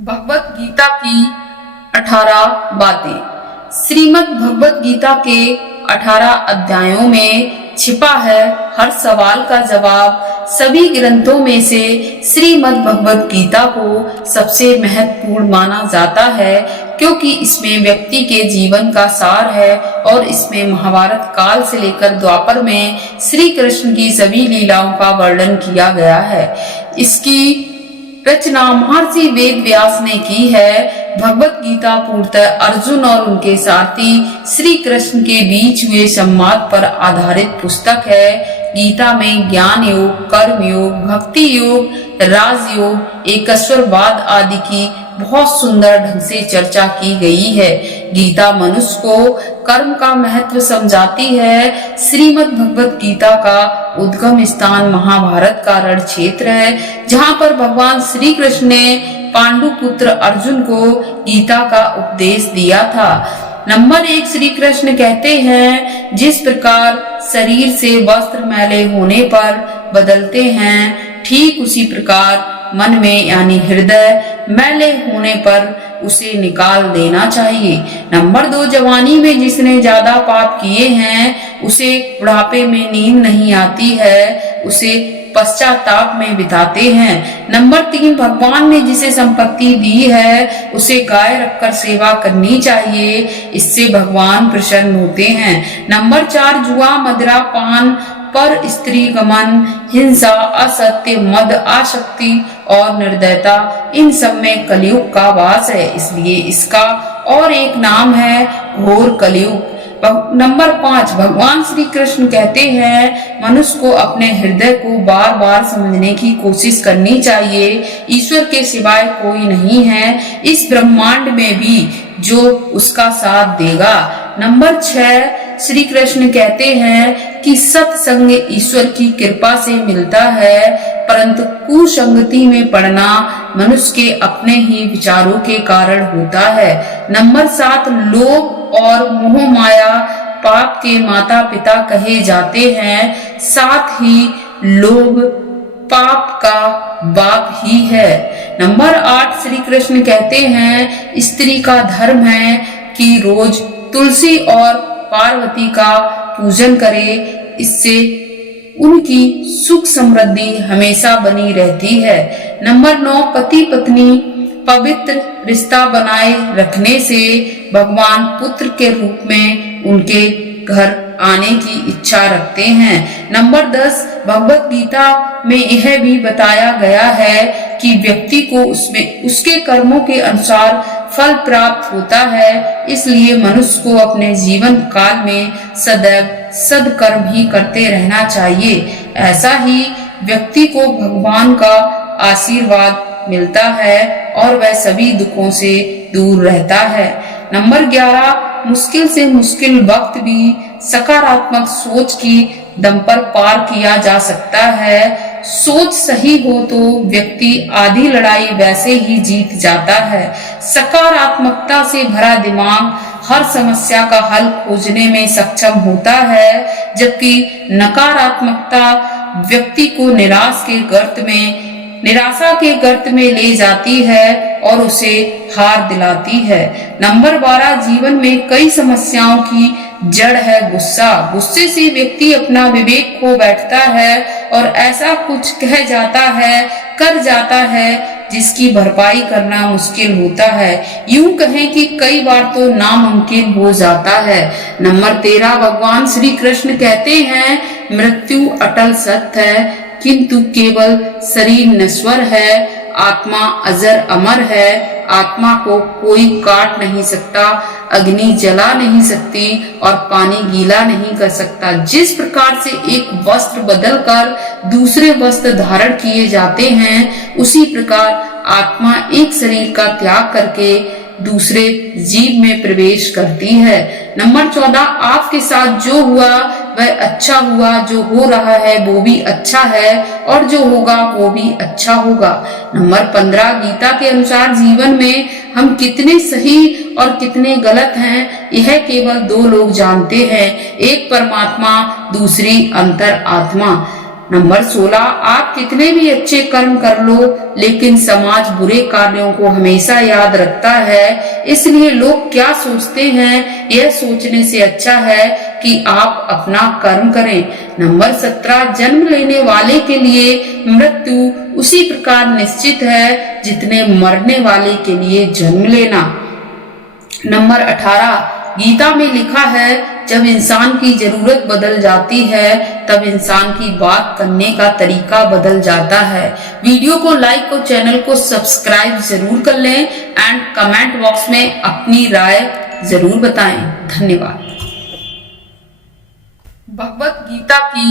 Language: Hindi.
भगवत गीता की 18 बातें। श्रीमद् भगवत गीता के 18 अध्यायों में छिपा है हर सवाल का जवाब। सभी ग्रंथों में से श्रीमद् भगवत गीता को सबसे महत्वपूर्ण माना जाता है, क्योंकि इसमें व्यक्ति के जीवन का सार है और इसमें महाभारत काल से लेकर द्वापर में श्री कृष्ण की सभी लीलाओं का वर्णन किया गया है। इसकी रचना महर्षि वेद व्यास ने की है। भगवत गीता पूर्णतः अर्जुन और उनके सारथी श्री कृष्ण के बीच हुए संवाद पर आधारित पुस्तक है। गीता में ज्ञान योग, कर्म योग, भक्ति योग, राजयोग, एकेश्वरवाद आदि की बहुत सुंदर ढंग से चर्चा की गई है। गीता मनुष्य को कर्म का महत्व समझाती है। श्रीमद् भगवत गीता का उद्गम स्थान महाभारत का रण क्षेत्र है, जहाँ पर भगवान श्री कृष्ण ने पांडु पुत्र अर्जुन को गीता का उपदेश दिया था। नंबर 1, श्री कृष्ण कहते हैं, जिस प्रकार शरीर से वस्त्र मैले होने पर बदलते हैं, ठीक उसी प्रकार मन में यानी हृदय मैले होने पर उसे निकाल देना चाहिए। नंबर 2, जवानी में जिसने ज्यादा पाप किए हैं उसे बुढ़ापे में नींद नहीं आती है, उसे पश्चाताप में बिताते हैं। नंबर 3, भगवान ने जिसे संपत्ति दी है उसे गाय रखकर सेवा करनी चाहिए, इससे भगवान प्रसन्न होते हैं। नंबर 4, जुआ, मदिरा, पान, पर स्त्री गमन, हिंसा, असत्य, मद, आसक्ति और निर्दयता, इन सब में कलयुग का वास है, इसलिए इसका और एक नाम है घोर कलयुग। नंबर 5, भगवान श्री कृष्ण कहते हैं, मनुष्य को अपने हृदय को बार बार समझने की कोशिश करनी चाहिए। ईश्वर के सिवाय कोई नहीं है इस ब्रह्मांड में भी जो उसका साथ देगा। नंबर 6, श्री कृष्ण कहते हैं कि सत्संग ईश्वर की कृपा से मिलता है, परंतु कुसंगति में पड़ना मनुष्य के अपने ही विचारों के कारण होता है। नंबर 7, लोभ और मोह माया पाप के माता पिता कहे जाते हैं, साथ ही लोभ पाप का बाप ही है। नंबर 8, श्री कृष्ण कहते हैं, स्त्री का धर्म है कि रोज तुलसी और पार्वती का पूजन करे, इससे उनकी सुख समृद्धि हमेशा बनी रहती है। नंबर 9, पति पत्नी पवित्र रिश्ता बनाए रखने से भगवान पुत्र के रूप में उनके घर आने की इच्छा रखते हैं। नंबर 10, भगवत गीता में यह भी बताया गया है कि व्यक्ति को उसमें उसके कर्मों के अनुसार फल प्राप्त होता है, इसलिए मनुष्य को अपने जीवन काल में सदैव सदकर्म ही करते रहना चाहिए। ऐसा ही व्यक्ति को भगवान का आशीर्वाद मिलता है और वह सभी दुखों से दूर रहता है। नंबर 11, मुश्किल से मुश्किल वक्त भी सकारात्मक सोच की दम पर पार किया जा सकता है। सोच सही हो तो व्यक्ति आधी लड़ाई वैसे ही जीत जाता है। सकारात्मकता से भरा दिमाग हर समस्या का हल खोजने में सक्षम होता है, जबकि नकारात्मकता व्यक्ति को निराशा के गर्त में ले जाती है और उसे हार दिलाती है। नंबर 12, जीवन में कई समस्याओं की जड़ है गुस्सा। गुस्से से व्यक्ति अपना विवेक खो बैठता है और ऐसा कुछ कह जाता है, कर जाता है जिसकी भरपाई करना मुश्किल होता है। यूं कहें कि कई बार तो नामुमकिन हो जाता है। नंबर 13, भगवान श्री कृष्ण कहते हैं, मृत्यु अटल सत्य है, किंतु केवल शरीर नश्वर है, आत्मा अजर अमर है। आत्मा को कोई काट नहीं सकता, अग्नि जला नहीं सकती और पानी गीला नहीं कर सकता। जिस प्रकार से एक वस्त्र बदलकर दूसरे वस्त्र धारण किए जाते हैं, उसी प्रकार आत्मा एक शरीर का त्याग करके दूसरे जीव में प्रवेश करती है। नंबर 14, आपके साथ जो हुआ वह अच्छा हुआ, जो हो रहा है वो भी अच्छा है और जो होगा वो भी अच्छा होगा। नंबर 15, गीता के अनुसार जीवन में हम कितने सही और कितने गलत हैं यह केवल 2 लोग जानते हैं, एक परमात्मा, दूसरी अंतर आत्मा। नंबर 16, आप कितने भी अच्छे कर्म कर लो, लेकिन समाज बुरे कार्यों को हमेशा याद रखता है, इसलिए लोग क्या सोचते हैं यह सोचने से अच्छा है कि आप अपना कर्म करें। नंबर 17, जन्म लेने वाले के लिए मृत्यु उसी प्रकार निश्चित है जितने मरने वाले के लिए जन्म लेना। नंबर 18, गीता में लिखा है, जब इंसान की जरूरत बदल जाती है तब इंसान की बात करने का तरीका बदल जाता है। वीडियो को लाइक और चैनल को सब्सक्राइब जरूर कर लें एंड कमेंट बॉक्स में अपनी राय जरूर बताएं। धन्यवाद। भगवत गीता की